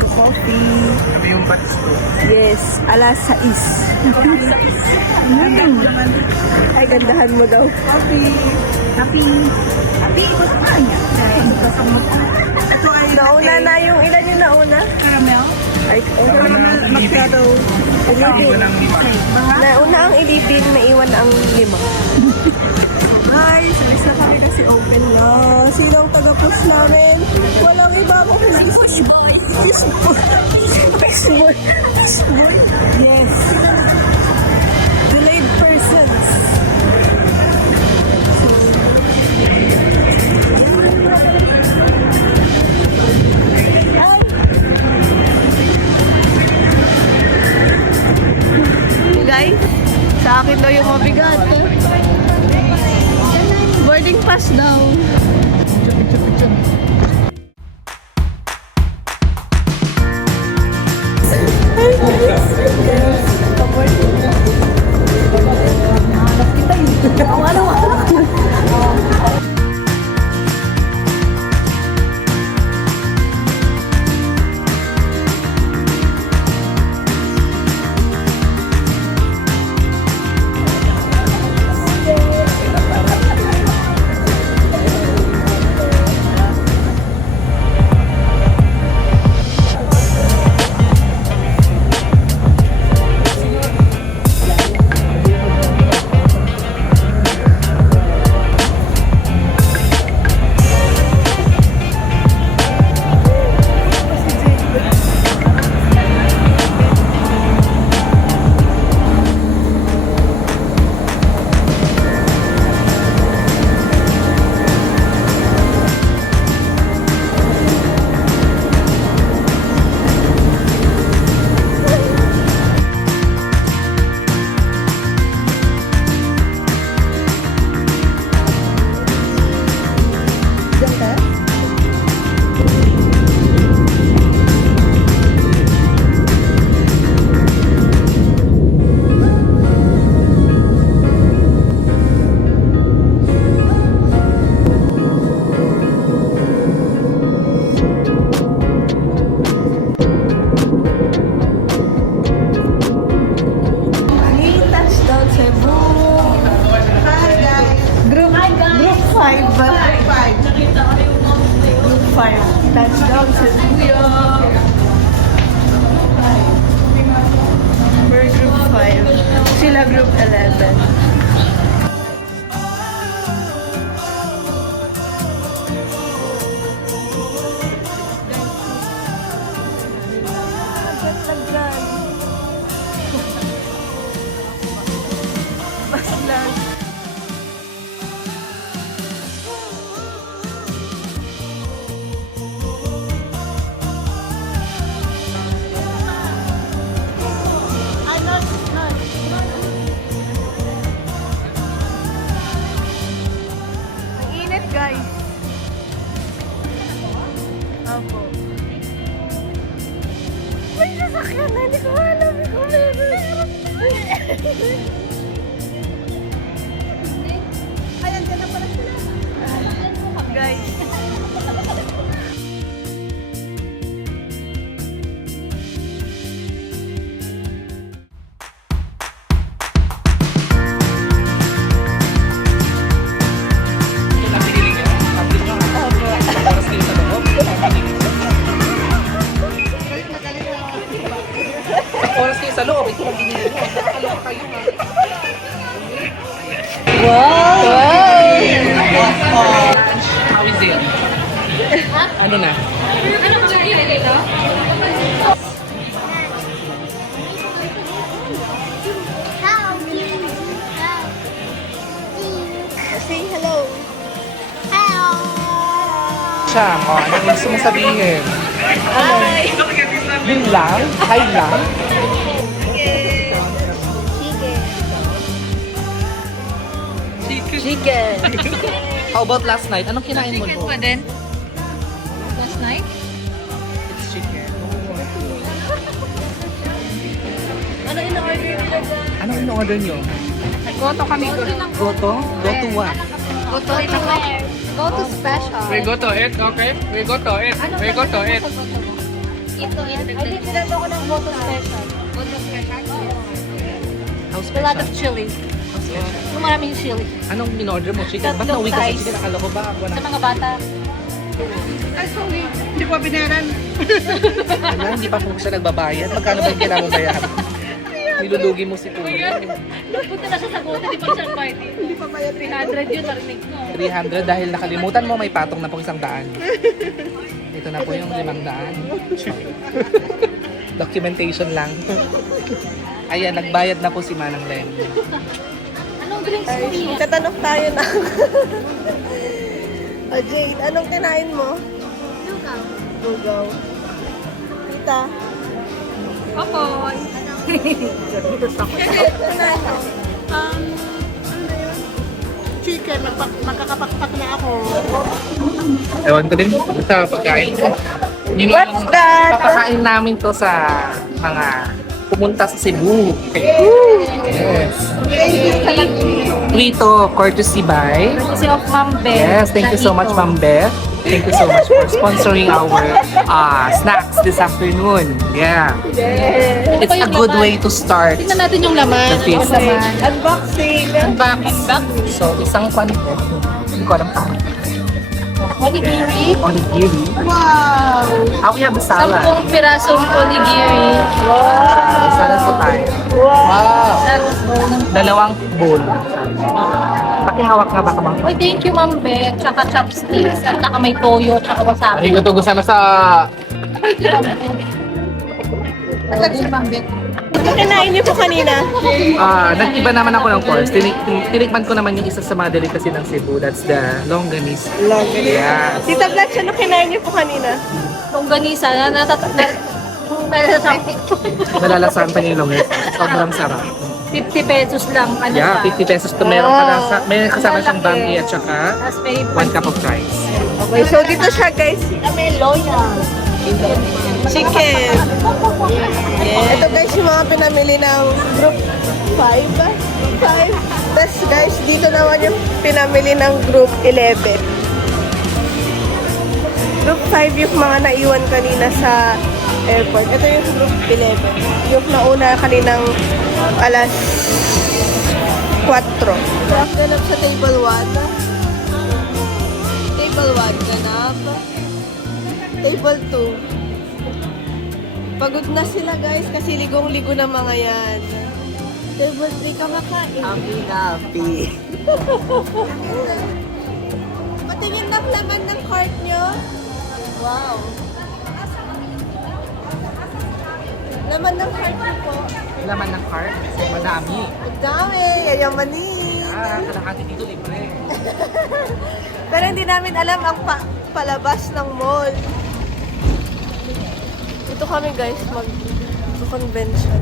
to coffee. Kami yung bats ko. Yes, alas 6. Ay, gandahan mo daw. Coffee. Happy. Happy. Ito sa kanya. Ito ay Nauna na yung ilan yung nauna? caramel. Ay, Macchiato. Walang lima. nauna ang ilipin, naiwan ang 5. Guys, alis na kami kasi open na. Sino ang taga-push namin? Walang iba ako. Push boy. Push boy. Push boy. Push boy. Yes. Delayed persons. Guys, sa akin daw yung mabigat. Boarding pass daw. Touchdown sa Luya. We're group 5. Sila group 11. Baslan. Guys. Opo. May sasakyan na. Hindi ko alam. Hindi ko meron. Ayan, dyan na pala sila. Guys. Oras kayo sa loob, ito lang binili mo. Nakakaloka kayo ha. Wow! How is it? Ano na? Ano ba yung dito? Say hello. Siya, ano yung gusto mong sabihin? Hi! Yun lang? Hi lang? Chicken. How about last night? Anong kinain mo Chicken po? pa din? Last night? It's chicken. Ano in-order nila dyan? Anong in-order nyo? Goto kami. Goto? Goto what? Goto Goto special. We go to it, okay? We go to it. We go to it. Ito, I think pinalo ko ng Boto Special. Boto Special? House A lot of special. chili. Yung maraming chili. Anong in-order mo? Chicken? Ba't Tatlong nauwi ka sa size. chicken? Akala ko ba? Ako Sa na. mga bata. Ay, sorry. Hindi ko binayaran. Wala, hindi pa po siya nagbabayad. Magkano ba yung kailangan mong bayaran? Nilulugi mo si Kuya. Punta na siya sa Boto, di pa siya party. Hindi pa bayad 300 yun, narinig mo. 300 dahil nakalimutan mo may patong na pong 100. Ito na po yung 500. Documentation lang. Ayan, nagbayad na po si Manang Len. Anong drinks mo niya? Tatanong tayo na. Jade, anong kinain mo? Lugaw. Lugaw. Tita. Opo. Chicken, magkakapakpak na ako. Ewan ko din sa pagkain. Yun What's yung that? Papakain namin to sa mga pumunta sa Cebu. Yes. Prito, courtesy by. Kasi of Ma'am Beth. Yes, thank you so much, Ma'am Beth. Thank you so much for sponsoring our snacks this afternoon. Yeah. It's a good way to start Tingnan natin yung laman. the feast. Unboxing. So, isang pan po. Hindi ko alam pa. Onigiri. Onigiri. Wow! We have a salad. 10 pirasong onigiri. Salad po tayo. Wow! Dalawang bowl. Pakihawak nga baka bang. Uy, thank you, Ma'am Beth. Tsaka chopsticks. At saka may toyo. Tsaka wasabi. Arigato gozaimasu sa... Thank you, Ma'am Beth. Ano kinain niyo po kanina? Nag-iba naman ako ng course. Tinikman ko naman yung isa sa mga delicacy ng Cebu. That's the longanise. Longanise. Yeah. Tita Blatch, ano kinain niyo po kanina? Longganisa. Nalalasahan pa niya yung longanise. Sobrang sarap. 50 pesos lang. Ano Yeah, siya? 50 pesos to. Meron ka na may kasama siyang bami at saka Tapos may 1 cup of rice. Okay, so dito siya guys. may loyal. Chicken. Ito guys yung mga pinamili ng group 5. Tapos guys, dito naman yung pinamili ng group 11. Group 5 yung mga naiwan kanina sa airport. Ito yung group 11. Yung nauna kaninang alas 4. Ganap sa table 1. Table 1 ganap. Table 2. Pagod na sila guys kasi ligong-ligo na mga yan. Table 3 kamakain. Happy. Patingin ng laman ng cart nyo. Wow. Laman ng cart nyo po. Laman ng cart, madami. Ang dami. Yayamanin. Kalahati dito libre. Pero hindi namin alam ang palabas ng mall. Ito kami guys, mag-convention.